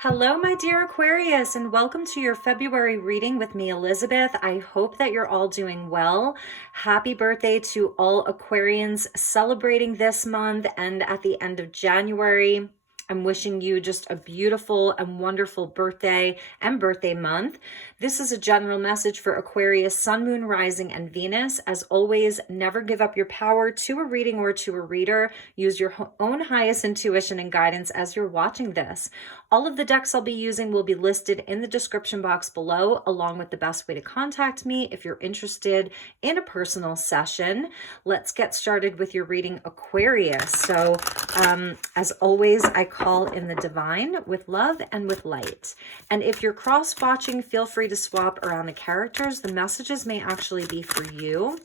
Hello, my dear Aquarius, and welcome to your February reading with me, Elizabeth. I hope that you're all doing well. Happy birthday to all Aquarians celebrating this month and at the end of January. I'm wishing you just a beautiful and wonderful birthday and birthday month. This is a general message for Aquarius, Sun, Moon, Rising, and Venus. As always, never give up your power to a reading or to a reader. Use your own highest intuition and guidance as you're watching this. All of the decks I'll be using will be listed in the description box below, along with the best way to contact me if you're interested in a personal session. Let's get started with your reading, Aquarius. So, as always, I call in the divine with love and with light. And if you're cross-watching, feel free to swap around the characters. The messages may actually be for you.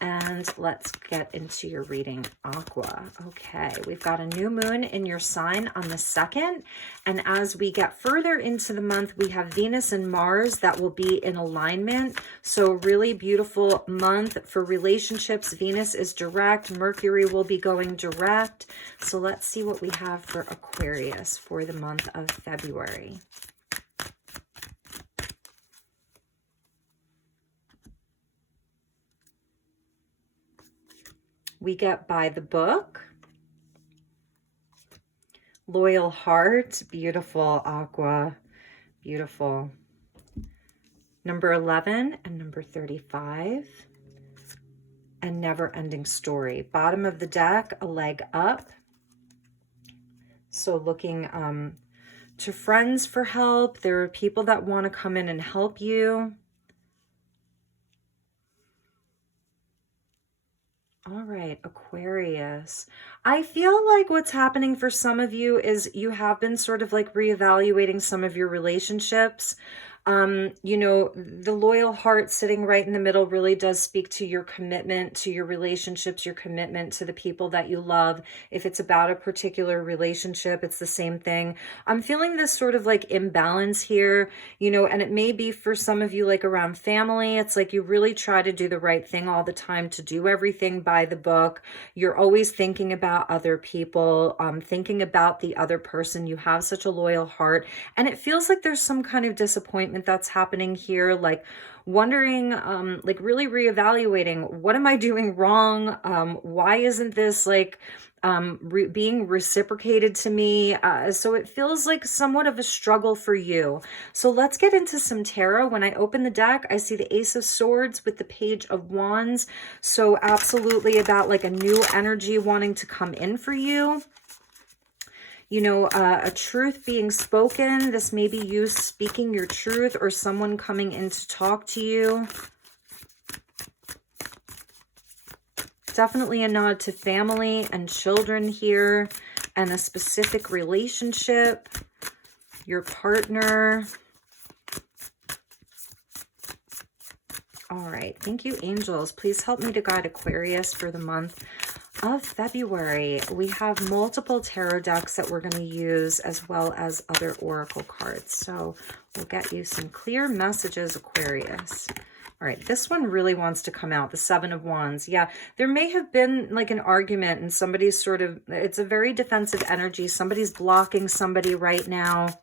And let's get into your reading, Aqua. Okay, we've got a new moon in your sign on the 2nd. And as we get further into the month, we have Venus and Mars that will be in alignment. So really beautiful month for relationships. Venus is direct. Mercury will be going direct. So let's see what we have for Aquarius for the month of February. We get by the book, loyal heart, beautiful, Aqua, beautiful. Number 11 and number 35, and never ending story. Bottom of the deck, a leg up. So looking to friends for help. There are people that want to come in and help you. All right, Aquarius. I feel like what's happening for some of you is you have been sort of like reevaluating some of your relationships. You know, the loyal heart sitting right in the middle really does speak to your commitment to your relationships, your commitment to the people that you love. If it's about a particular relationship, it's the same thing. I'm feeling this sort of like imbalance here, you know, and it may be for some of you like around family. It's like you really try to do the right thing all the time, to do everything by the book. You're always thinking about other people, thinking about the other person. You have such a loyal heart, and it feels like there's some kind of disappointment that's happening here, like wondering, like really reevaluating, what am I doing wrong? Why isn't this like being reciprocated to me? So it feels like somewhat of a struggle for you. So let's get into some tarot. When I open the deck, I see the Ace of Swords with the Page of Wands. So absolutely about like a new energy wanting to come in for you. You know, a truth being spoken. This may be you speaking your truth or someone coming in to talk to you. Definitely a nod to family and children here and a specific relationship, your partner. All right. Thank you, angels. Please help me to guide Aquarius for the month of February. We have multiple tarot decks that we're going to use, as well as other oracle cards. So we'll get you some clear messages, Aquarius. All right, this one really wants to come out, the Seven of Wands. Yeah, there may have been like an argument and somebody's sort of, it's a very defensive energy. Somebody's blocking somebody right now.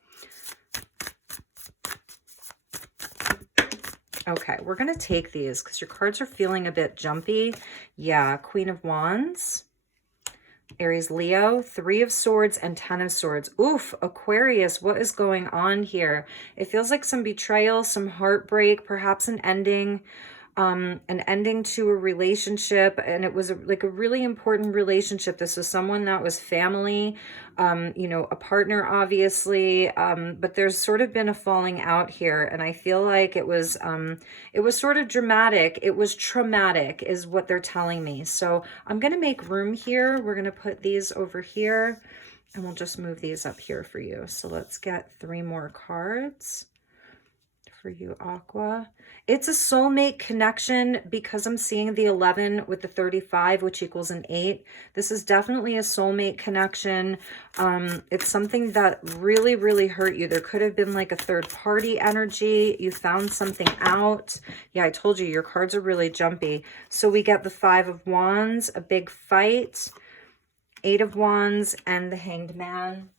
Okay, we're going to take these because your cards are feeling a bit jumpy. Yeah, Queen of Wands, Aries, Leo, Three of Swords, and Ten of Swords. Oof, Aquarius, what is going on here? It feels like some betrayal, some heartbreak, perhaps an ending to a relationship. And it was like a really important relationship. This was someone that was family, you know, a partner, obviously, but there's sort of been a falling out here. And I feel like it was sort of dramatic. It was traumatic is what they're telling me. So I'm going to make room here. We're going to put these over here and we'll just move these up here for you. So let's get 3 more cards for you, Aqua. It's a soulmate connection because I'm seeing the 11 with the 35, which equals an 8. This is definitely a soulmate connection. It's something that really, really hurt you. There could have been like a third party energy. You found something out. Yeah, I told you your cards are really jumpy. So we get the 5 of Wands, a big fight, 8 of Wands, and the Hanged Man.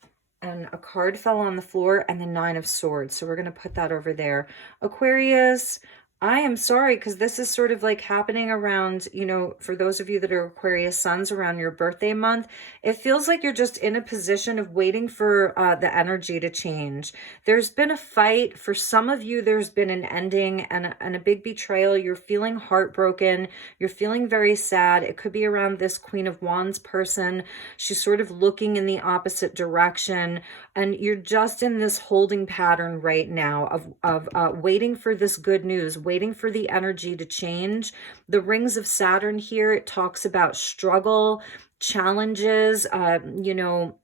and a card fell on the floor, and the Nine of Swords. So we're going to put that over there. Aquarius, I am sorry, because this is sort of like happening around, you know, for those of you that are Aquarius suns, around your birthday month. It feels like you're just in a position of waiting for the energy to change. There's been a fight. For some of you, there's been an ending and a big betrayal. You're feeling heartbroken. You're feeling very sad. It could be around this Queen of Wands person. She's sort of looking in the opposite direction, and you're just in this holding pattern right now of waiting for this good news, waiting for the energy to change. The rings of Saturn here, it talks about struggle, challenges, you know,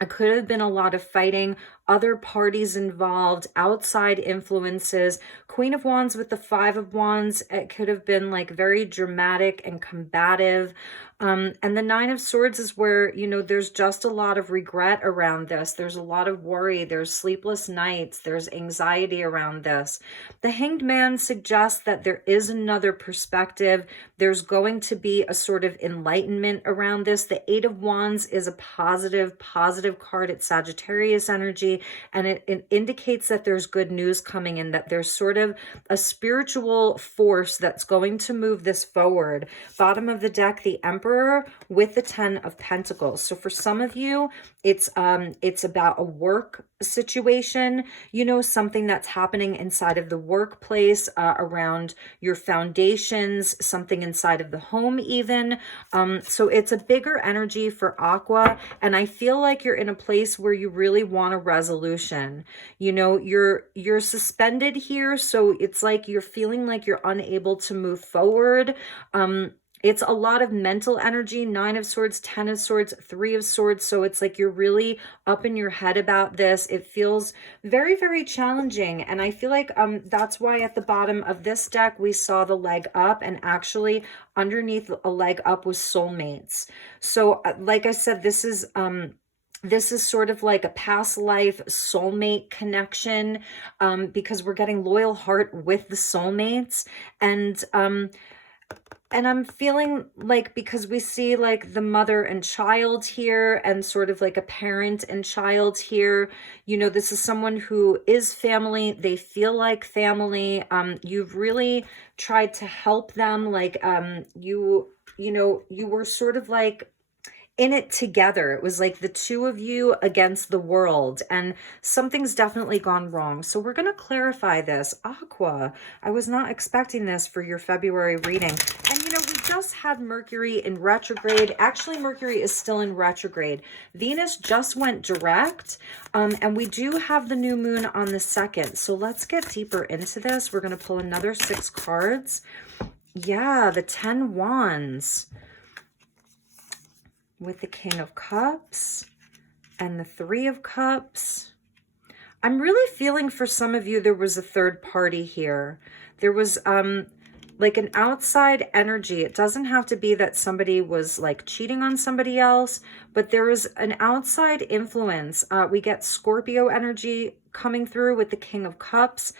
it could have been a lot of fighting, other parties involved, outside influences. Queen of Wands with the Five of Wands, it could have been like very dramatic and combative. And the Nine of Swords is where, you know, there's just a lot of regret around this. There's a lot of worry. There's sleepless nights. There's anxiety around this. The Hanged Man suggests that there is another perspective. There's going to be a sort of enlightenment around this. The Eight of Wands is a positive card. It's Sagittarius energy, and it indicates that there's good news coming in, that there's sort of a spiritual force that's going to move this forward. Bottom of the deck, the Emperor with the Ten of Pentacles. So for some of you, it's about a work situation, you know, something that's happening inside of the workplace, around your foundations, something inside of the home even. So it's a bigger energy for Aqua, and I feel like you're in a place where you really want a resolution. You know, you're suspended here, so it's like you're feeling like you're unable to move forward. It's a lot of mental energy. Nine of Swords, Ten of Swords, Three of Swords. So it's like you're really up in your head about this. It feels very, very challenging. And I feel like that's why at the bottom of this deck, we saw the leg up, and actually underneath a leg up was soulmates. So like I said, this is sort of like a past life soulmate connection, because we're getting loyal heart with the soulmates. And I'm feeling like, because we see like the mother and child here, and sort of like a parent and child here, you know, this is someone who is family. They feel like family. You've really tried to help them. Like, you know, you were sort of like in it together. It was like the two of you against the world, and something's definitely gone wrong. So we're going to clarify this. Aqua, I was not expecting this for your February reading. And you know, we just had Mercury in retrograde. Actually, Mercury is still in retrograde. Venus just went direct, and we do have the new moon on the 2nd. So let's get deeper into this. We're going to pull another 6 cards. Yeah, the 10 Wands with the King of Cups and the 3 of Cups. I'm really feeling for some of you there was a third party here. There was like an outside energy. It doesn't have to be that somebody was like cheating on somebody else, but there is an outside influence. We get Scorpio energy coming through with the King of Cups.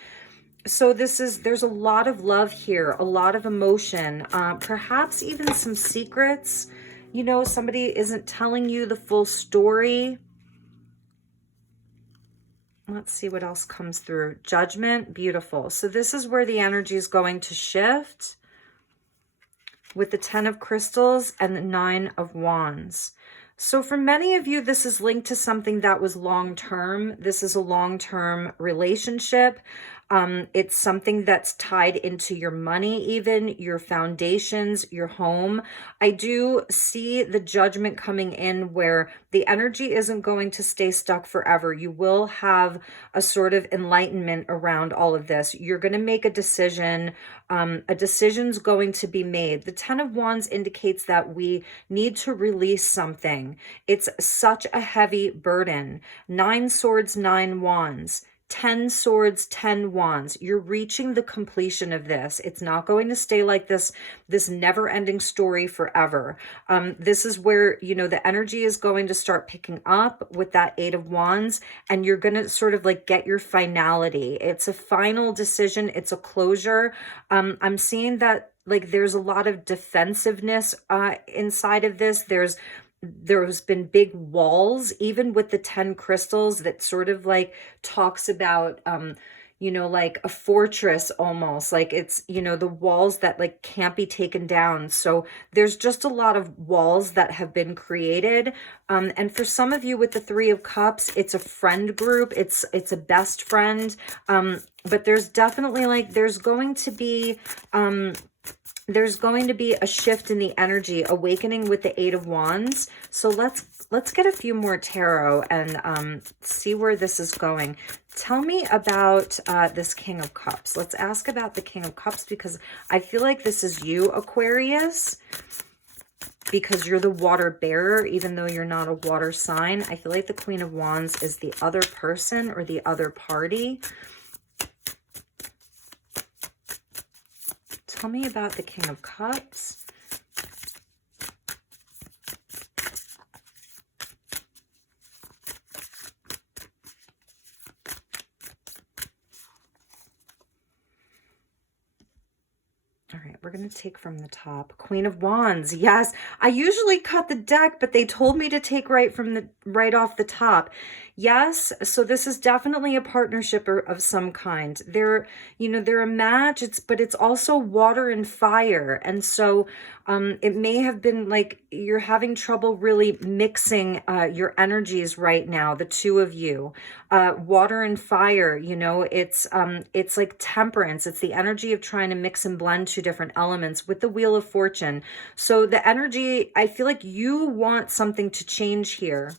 So there's a lot of love here, a lot of emotion, perhaps even some secrets. You know, somebody isn't telling you the full story. Let's see what else comes through. Judgment, beautiful. So this is where the energy is going to shift with the 10 of Crystals and the 9 of Wands. So for many of you, this is linked to something that was long-term. This is a long-term relationship. It's something that's tied into your money, even your foundations, your home. I do see the Judgment coming in where the energy isn't going to stay stuck forever. You will have a sort of enlightenment around all of this. You're going to make a decision. A decision's going to be made. The 10 of Wands indicates that we need to release something. It's such a heavy burden. 9 Swords, 9 Wands. 10 Swords, 10 Wands. You're reaching the completion of this. It's not going to stay like this never-ending story forever. This is where, you know, the energy is going to start picking up with that 8 of Wands, and you're going to sort of like get your finality. It's a final decision. It's a closure. I'm seeing that like there's a lot of defensiveness inside of this. There's there's been big walls, even with the 10 crystals, that sort of like talks about, like a fortress almost, like it's, the walls that like can't be taken down. So there's just a lot of walls that have been created. And for some of you with the Three of Cups, it's a friend group. It's a best friend. But there's definitely like, there's going to be a shift in the energy, awakening with the Eight of Wands. So let's get a few more tarot and see where this is going. Tell me about this King of Cups. Let's ask about the King of Cups, because I feel like this is you, Aquarius, because you're the water bearer, even though you're not a water sign. I feel like the Queen of Wands is the other person or the other party. Tell me about the King of Cups. All right, we're going to take from the top. Queen of Wands. Yes, I usually cut the deck, but they told me to take right off the top. Yes, so this is definitely a partnership of some kind. They're a match, but it's also water and fire. And so it may have been like you're having trouble really mixing your energies right now, the two of you. Water and fire, it's like temperance. It's the energy of trying to mix and blend two different elements with the Wheel of Fortune. So the energy, I feel like you want something to change here.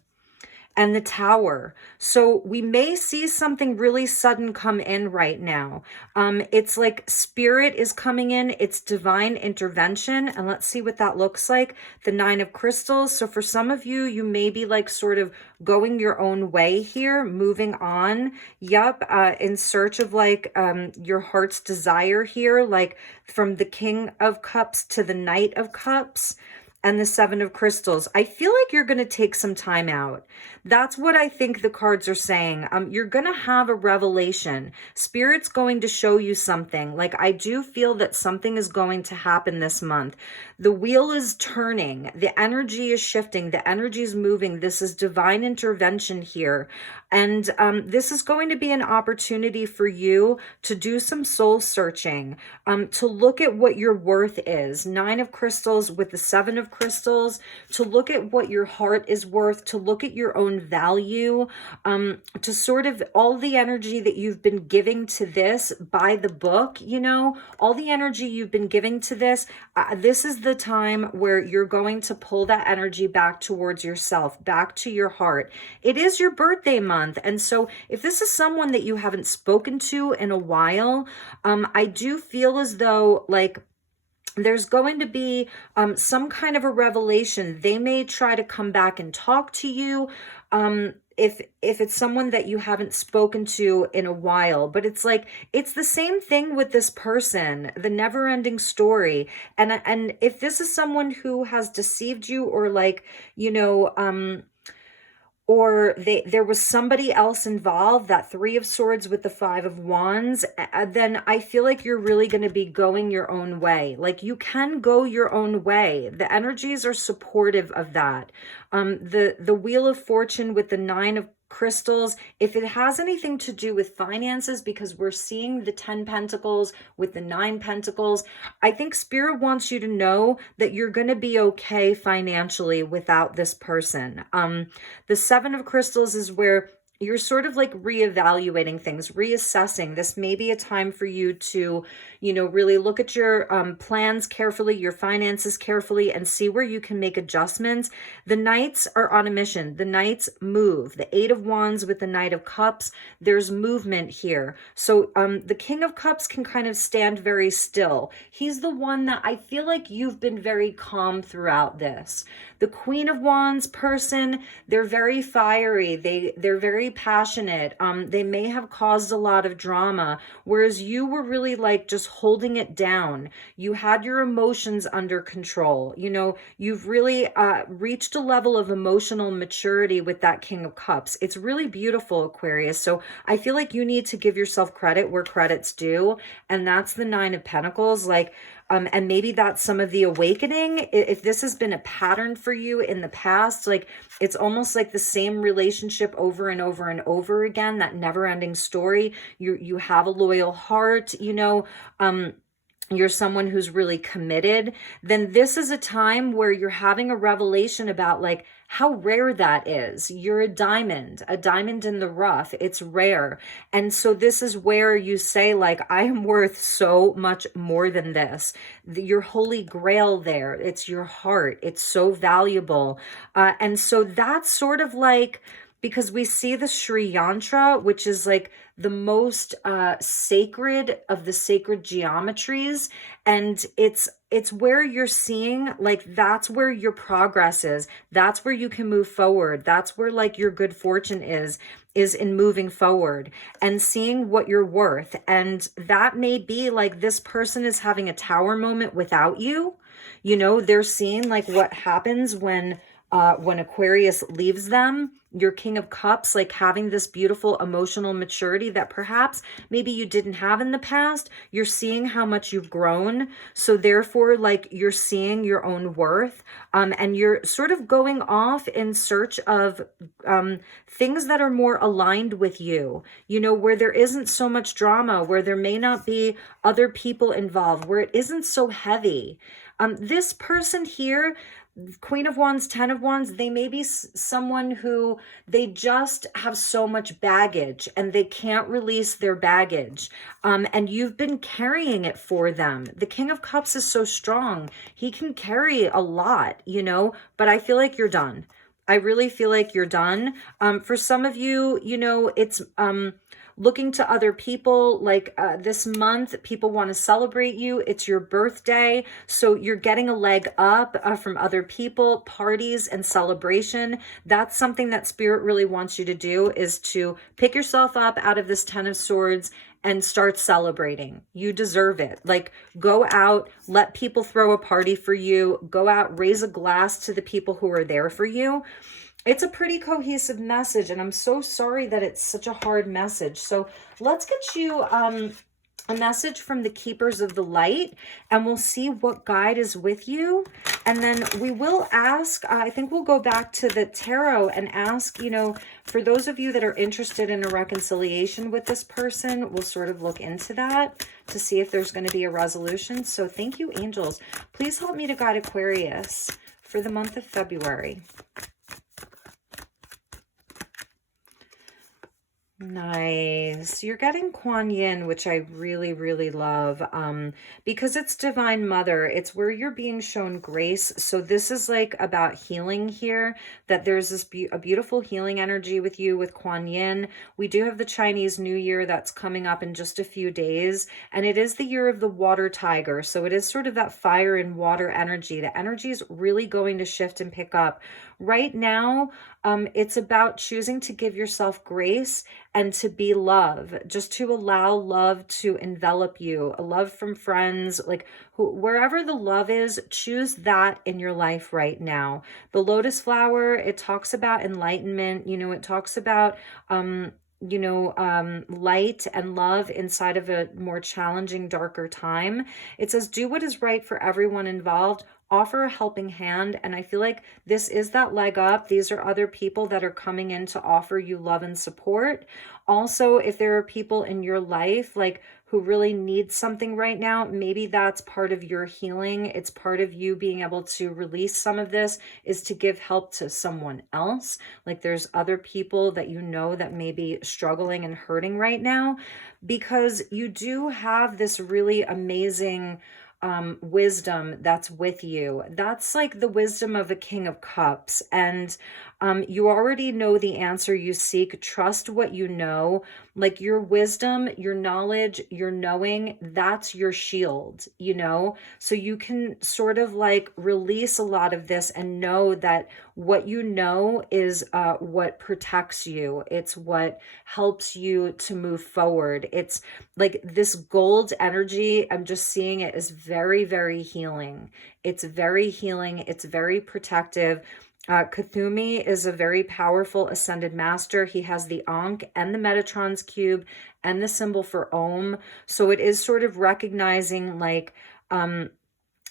And the Tower. So we may see something really sudden come in right now. It's like spirit is coming in. It's divine intervention. And let's see what that looks like. The Nine of Crystals. So for some of you, you may be like sort of going your own way here, moving on. Yep. In search of like your heart's desire here, like from the King of Cups to the Knight of Cups. And the Seven of Crystals. I feel like you're going to take some time out. That's what I think the cards are saying. You're going to have a revelation. Spirit's going to show you something. Like, I do feel that something is going to happen this month. The wheel is turning. The energy is shifting. The energy is moving. This is divine intervention here. And this is going to be an opportunity for you to do some soul searching, to look at what your worth is. Nine of Crystals with the Seven of Crystals, to look at what your heart is worth, to look at your own value, to sort of all the energy that you've been giving to this by the book, all the energy you've been giving to this, this is the time where you're going to pull that energy back towards yourself, back to your heart. It is your birthday month. And so if this is someone that you haven't spoken to in a while, I do feel as though like there's going to be some kind of a revelation. They may try to come back and talk to you. If it's someone that you haven't spoken to in a while, but it's like, it's the same thing with this person, the never ending story. And if this is someone who has deceived you or like, or there was somebody else involved, that Three of Swords with the Five of Wands, then I feel like you're really going to be going your own way. Like you can go your own way. The energies are supportive of that. The Wheel of Fortune with the Nine of Crystals, if it has anything to do with finances, because we're seeing the 10 Pentacles with the 9 Pentacles, I think Spirit wants you to know that you're going to be okay financially without this person. The Seven of Crystals is where you're sort of like reevaluating things, reassessing. This may be a time for you to, really look at your plans carefully, your finances carefully, and see where you can make adjustments. The Knights are on a mission. The Knights move. The Eight of Wands with the Knight of Cups, there's movement here. So the King of Cups can kind of stand very still. He's the one that I feel like you've been very calm throughout this. The Queen of Wands person, they're very fiery. They're very passionate. They may have caused a lot of drama, whereas you were really like just holding it down. You had your emotions under control. You've really reached a level of emotional maturity with that King of Cups. It's really beautiful, Aquarius. So I feel like you need to give yourself credit where credit's due. And that's the Nine of Pentacles. Like, And maybe that's some of the awakening. If this has been a pattern for you in the past, like it's almost like the same relationship over and over and over again, that never ending story. You have a loyal heart, you know, you're someone who's really committed, then this is a time where you're having a revelation about like how rare that is. You're a diamond in the rough. It's rare. And so this is where you say like, I am worth so much more than this. Your holy grail there. It's your heart. It's so valuable. And so that's sort of like, because we see the Sri Yantra, which is like the most sacred of the sacred geometries. And it's where you're seeing like, that's where your progress is. That's where you can move forward. That's where like your good fortune is in moving forward and seeing what you're worth. And that may be like, this person is having a tower moment without you. You know, they're seeing like what happens when Aquarius leaves them. Your King of Cups, like having this beautiful emotional maturity that perhaps maybe you didn't have in the past. You're seeing how much you've grown. So therefore, like you're seeing your own worth, and you're sort of going off in search of things that are more aligned with you, you know, where there isn't so much drama, where there may not be other people involved, where it isn't so heavy. This person here, Queen of Wands, 10 of Wands, they may be someone who they just have so much baggage and they can't release their baggage. And you've been carrying it for them. The King of Cups is so strong. He can carry a lot, you know, but I feel like you're done. I really feel like you're done. For some of you, you know, it's looking to other people. Like this month, people want to celebrate you. It's your birthday. So you're getting a leg up from other people, parties and celebration. That's something that Spirit really wants you to do, is to pick yourself up out of this 10 of Swords and start celebrating. You deserve it. Like go out, let people throw a party for you, go out, raise a glass to the people who are there for you. It's a pretty cohesive message, and I'm so sorry that it's such a hard message. So let's get you a message from the Keepers of the Light, and we'll see what guide is with you. And then we will ask, I think we'll go back to the tarot and ask, you know, for those of you that are interested in a reconciliation with this person, we'll sort of look into that to see if there's going to be a resolution. So thank you, angels. Please help me to guide Aquarius for the month of February. Nice. You're getting Kuan Yin, which I really, really love, because it's Divine Mother. It's where you're being shown grace. So this is like about healing here, that there's this a beautiful healing energy with you with Kuan Yin. We do have the Chinese New Year that's coming up in just a few days, and it is the year of the water tiger. So it is sort of that fire and water energy. The energy is really going to shift and pick up. Right now, it's about choosing to give yourself grace and to be love, just to allow love to envelop you, a love from friends, like wherever the love is, choose that in your life right now. The lotus flower, it talks about enlightenment, you know, it talks about, light and love inside of a more challenging, darker time. It says, do what is right for everyone involved. Offer a helping hand. And I feel like this is that leg up. These are other people that are coming in to offer you love and support. Also, if there are people in your life like who really need something right now, maybe that's part of your healing. It's part of you being able to release some of this, is to give help to someone else. Like there's other people that you know that may be struggling and hurting right now, because you do have this really amazing wisdom that's with you. That's like the wisdom of a King of Cups. And you already know the answer you seek. Trust what you know. Like your wisdom, your knowledge, your knowing, that's your shield, you know? So you can sort of like release a lot of this and know that what you know is what protects you. It's what helps you to move forward. It's like this gold energy, I'm just seeing it as very, very healing. It's very healing. It's very protective. Kuthumi is a very powerful ascended master. He has the Ankh and the Metatron's cube and the symbol for Om. So it is sort of recognizing like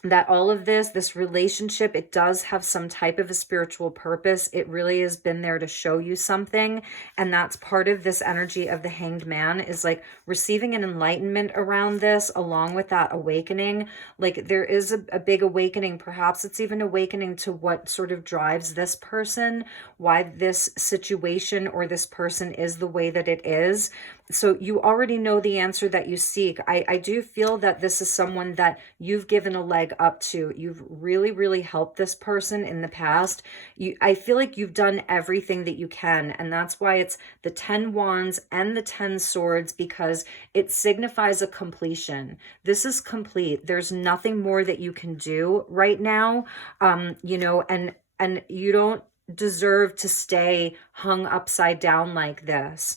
that all of this relationship, it does have some type of a spiritual purpose. It really has been there to show you something. And that's part of this energy of the Hanged Man, is like receiving an enlightenment around this, along with that awakening. Like there is a big awakening. Perhaps it's even awakening to what sort of drives this person, why this situation or this person is the way that it is. So you already know the answer that you seek. I do feel that this is someone that you've given a leg up to. You've really, really helped this person in the past. I feel like you've done everything that you can. And that's why it's the 10 wands and the 10 swords, because it signifies a completion. This is complete. There's nothing more that you can do right now. You know, and you don't deserve to stay hung upside down like this.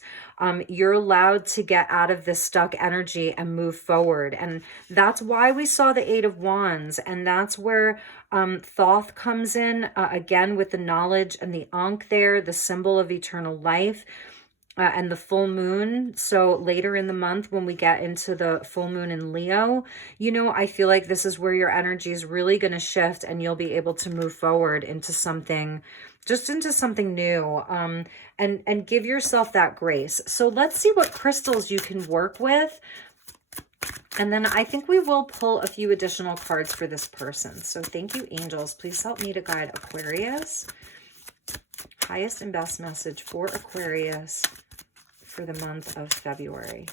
You're allowed to get out of this stuck energy and move forward. And that's why we saw the 8 of Wands. And that's where Thoth comes in, again, with the knowledge and the Ankh there, the symbol of eternal life. And the full moon. So later in the month, when we get into the full moon in Leo, you know, I feel like this is where your energy is really going to shift, and you'll be able to move forward into something, just into something new, and give yourself that grace. So let's see what crystals you can work with. And then I think we will pull a few additional cards for this person. So thank you, angels. Please help me to guide Aquarius. Highest and best message for Aquarius for the month of February.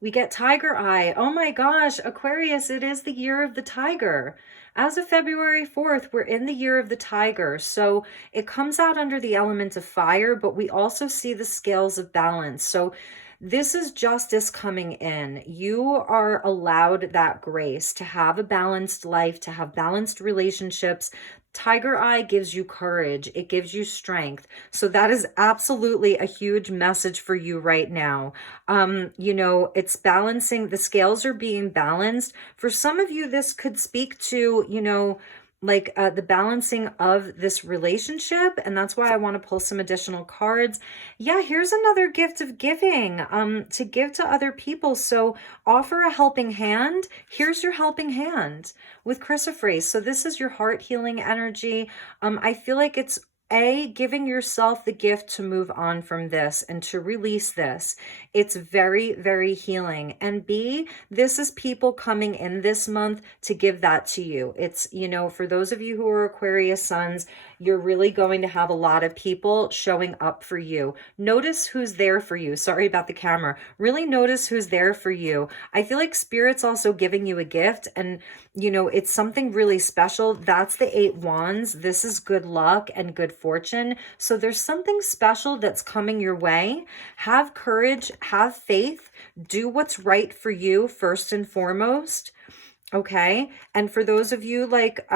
We get Tiger Eye. Oh my gosh, Aquarius, it is the year of the tiger. As of February 4th, we're in the year of the tiger. So it comes out under the element of fire, but we also see the scales of balance. So this is justice coming in. You are allowed that grace to have a balanced life, to have balanced relationships. Tiger Eye gives you courage. It gives you strength. So that is absolutely a huge message for you right now. You know, it's balancing. The scales are being balanced. For some of you, this could speak to, you know, like the balancing of this relationship. And that's why I want to pull some additional cards. Yeah, here's another gift of giving, to give to other people. So offer a helping hand. Here's your helping hand with chrysoprase. So this is your heart healing energy. I feel like it's giving yourself the gift to move on from this and to release this. It's very, very healing. And B, this is people coming in this month to give that to you. It's, you know, for those of you who are Aquarius suns, you're really going to have a lot of people showing up for you. Notice who's there for you. Sorry about the camera. Really notice who's there for you. I feel like Spirit's also giving you a gift, and, you know, it's something really special. That's the 8 wands. This is good luck and good fortune. So there's something special that's coming your way. Have courage, have faith, do what's right for you first and foremost. Okay. And for those of you like,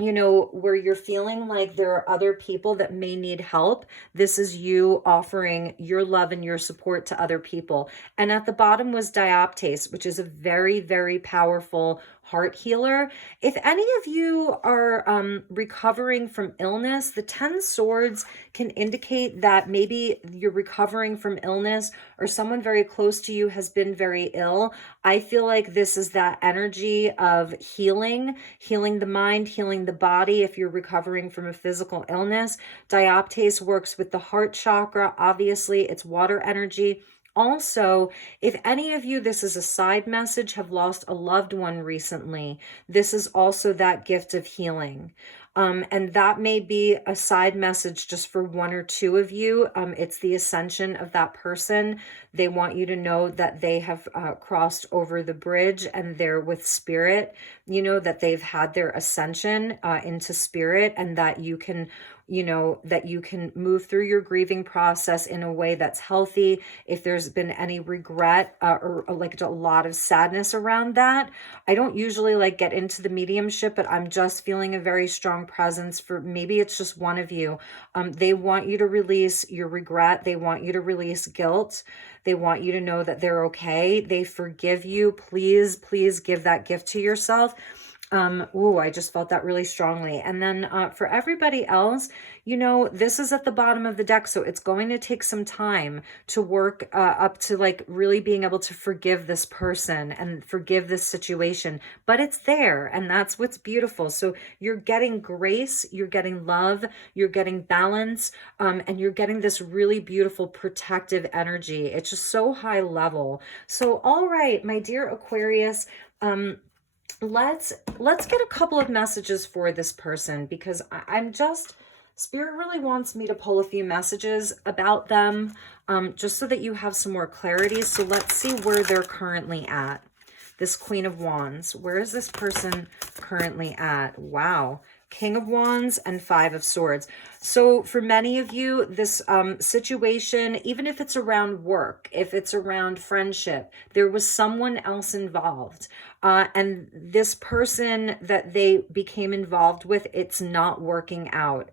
you know, where you're feeling like there are other people that may need help, this is you offering your love and your support to other people. And at the bottom was dioptase, which is a very, very powerful heart healer. If any of you are recovering from illness, the 10 swords can indicate that maybe you're recovering from illness, or someone very close to you has been very ill. I feel like this is that energy of healing the mind, healing the body. If you're recovering from a physical illness, dioptase works with the heart chakra. Obviously, it's water energy. Also, if any of you, this is a side message, have lost a loved one recently, this is also that gift of healing. And that may be a side message just for 1 or 2 of you. It's the ascension of that person. They want you to know that they have crossed over the bridge and they're with spirit, you know, that they've had their ascension into spirit, and that you can, you know, that you can move through your grieving process in a way that's healthy. If there's been any regret or like a lot of sadness around that, I don't usually like get into the mediumship, but I'm just feeling a very strong presence for, maybe it's just one of you. They want you to release your regret. They want you to release guilt. They want you to know that they're okay. They forgive you. Please, please give that gift to yourself. Oh, I just felt that really strongly. And then for everybody else, this is at the bottom of the deck, so it's going to take some time to work up to like really being able to forgive this person and forgive this situation. But it's there, and that's what's beautiful. So you're getting grace, you're getting love, you're getting balance, and you're getting this really beautiful protective energy. It's just so high level. So, all right, my dear Aquarius, let's get a couple of messages for this person, because I'm just, Spirit really wants me to pull a few messages about them, just so that you have some more clarity. So let's see where they're currently at. This Queen of Wands, where is this person currently at? Wow. King of Wands and Five of Swords. So for many of you, this situation, even if it's around work, if it's around friendship, there was someone else involved. And this person that they became involved with, it's not working out.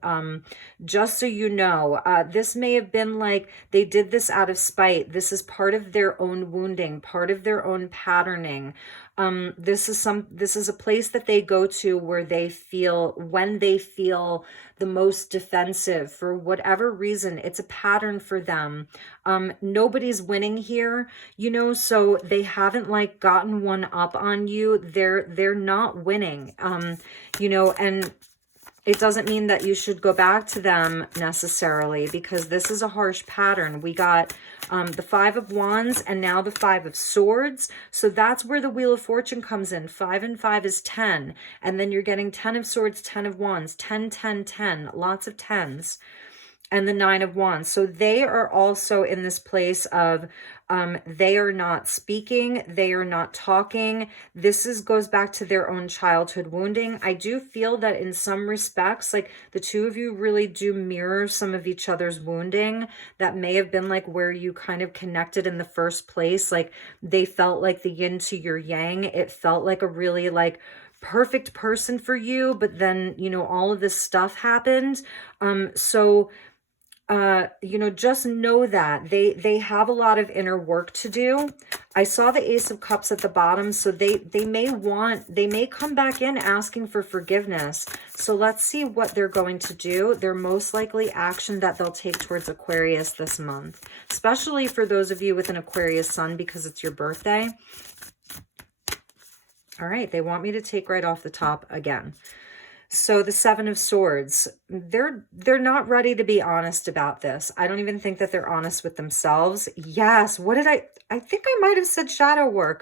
Just so you know, this may have been like they did this out of spite. This is part of their own wounding, part of their own patterning. This is a place that they go to where they feel, when they feel the most defensive for whatever reason, it's a pattern for them. Nobody's winning here, so they haven't like gotten one up on you. They're not winning, and it doesn't mean that you should go back to them necessarily, because this is a harsh pattern. We got the Five of Wands and now the Five of Swords. So that's where the Wheel of Fortune comes in. 5 and 5 is 10. And then you're getting 10 of Swords, 10 of Wands, 10, 10, 10. Lots of tens. And the Nine of Wands. So they are also in this place of they are not speaking, they are not talking. This goes back to their own childhood wounding. I do feel that in some respects, like the two of you really do mirror some of each other's wounding. That may have been like where you kind of connected in the first place. Like they felt like the yin to your yang. It felt like a really like perfect person for you, but then all of this stuff happened. Just know that they have a lot of inner work to do. I saw the Ace of Cups at the bottom, so they may come back in asking for forgiveness. So let's see what they're going to do. Their most likely action that they'll take towards Aquarius this month, especially for those of you with an Aquarius sun, because it's your birthday. All right, they want me to take right off the top again. So the Seven of Swords, they're not ready to be honest about this. I don't even think that they're honest with themselves. Yes, what did I think I might have said Shadowwork.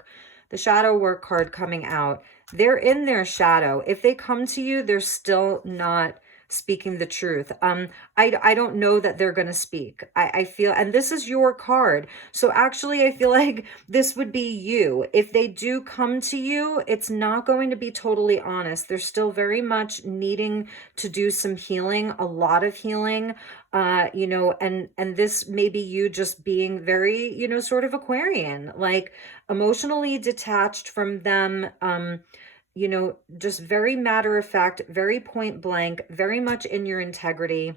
The Shadowwork card coming out. They're in their shadow. If they come to you, they're still not speaking the truth. I don't know that they're going to speak. I feel, and this is your card. So actually, I feel like this would be you. If they do come to you, it's not going to be totally honest. They're still very much needing to do some healing, a lot of healing, and this may be you just being very, sort of Aquarian, like emotionally detached from them, just very matter of fact, very point blank, very much in your integrity.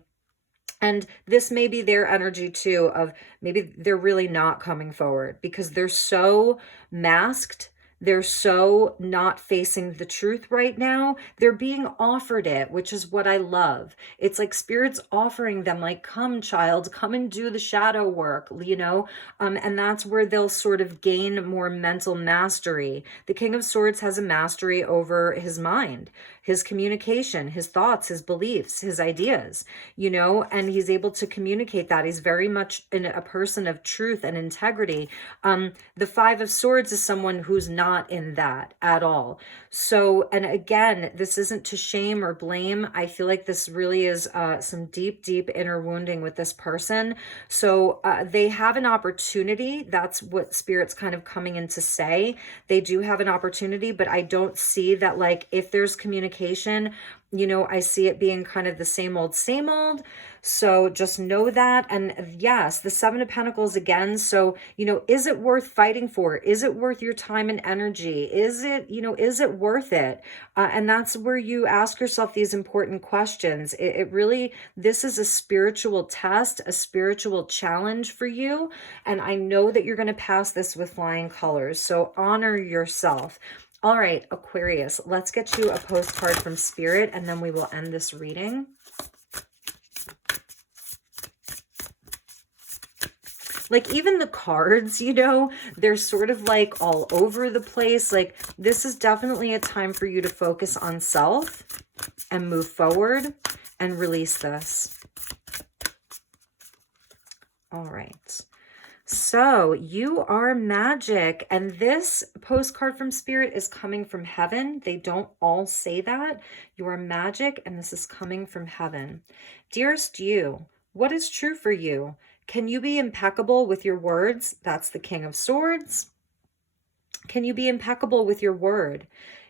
And this may be their energy too, of maybe they're really not coming forward because they're so masked. They're so not facing the truth right now. They're being offered it, which is what I love. It's like Spirit's offering them, like, come child, come and do the shadow work, and that's where they'll sort of gain more mental mastery. The King of Swords has a mastery over his mind, his communication, his thoughts, his beliefs, his ideas, and he's able to communicate that. He's very much a person of truth and integrity. The Five of Swords is someone who's not in that at all. So, and again, this isn't to shame or blame. I feel like this really is some deep, deep inner wounding with this person. So they have an opportunity. That's what Spirit's kind of coming in to say. They do have an opportunity, but I don't see that, like, if there's communication, I see it being kind of the same old, same old. So just know that. And yes, the Seven of Pentacles again. So, is it worth fighting for? Is it worth your time and energy? Is it worth it? And that's where you ask yourself these important questions. It really, this is a spiritual test, a spiritual challenge for you. And I know that you're going to pass this with flying colors. So honor yourself. All right, Aquarius, let's get you a postcard from Spirit, and then we will end this reading. Like, even the cards, you know, they're sort of like all over the place. Like, this is definitely a time for you to focus on self and move forward and release this. All right. So you are magic, and this postcard from Spirit is coming from heaven. They don't all say that. You are magic, and this is coming from heaven. Dearest you, what is true for you? Can you be impeccable with your words? That's the King of Swords. Can you be impeccable with your word?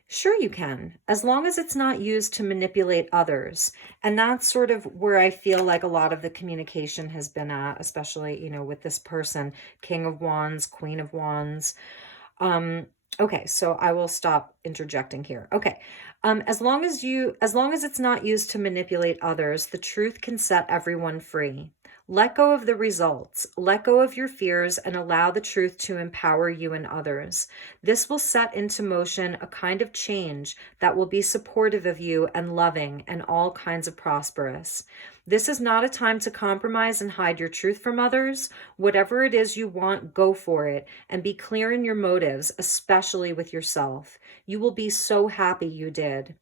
Sure you can, as long as it's not used to manipulate others. And that's sort of where I feel like a lot of the communication has been at, especially, you know, with this person, King of Wands, Queen of Wands. Okay, so I will stop interjecting here. Okay. As long as it's not used to manipulate others, the truth can set everyone free. Let go of the results, let go of your fears, and allow the truth to empower you and others. This will set into motion a kind of change that will be supportive of you and loving and all kinds of prosperous. This is not a time to compromise and hide your truth from others. Whatever it is you want, go for it, and be clear in your motives, especially with yourself. You will be so happy you did.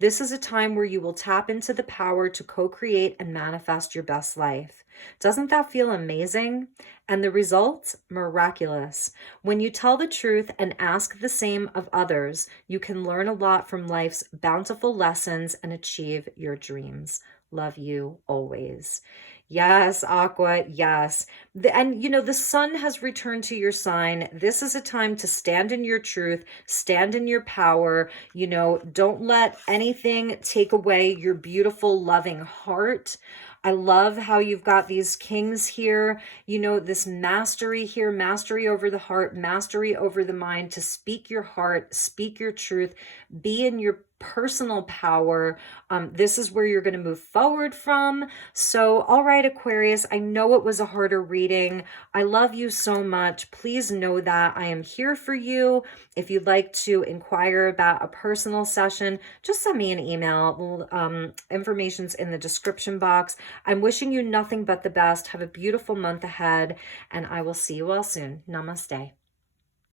This is a time where you will tap into the power to co-create and manifest your best life. Doesn't that feel amazing? And the results? Miraculous. When you tell the truth and ask the same of others, you can learn a lot from life's bountiful lessons and achieve your dreams. Love you always. Yes, Aqua, yes. And you know, the sun has returned to your sign. This is a time to stand in your truth, stand in your power. You know, don't let anything take away your beautiful, loving heart. I love how you've got these kings here, you know, this mastery here, mastery over the heart, mastery over the mind, to speak your heart, speak your truth, be in your personal power. This is where you're going to move forward from. So, all right, Aquarius, I know it was a harder reading. I love you so much. Please know that I am here for you. If you'd like to inquire about a personal session, just send me an email. Information's in the description box. I'm wishing you nothing but the best. Have a beautiful month ahead, and I will see you all soon. Namaste.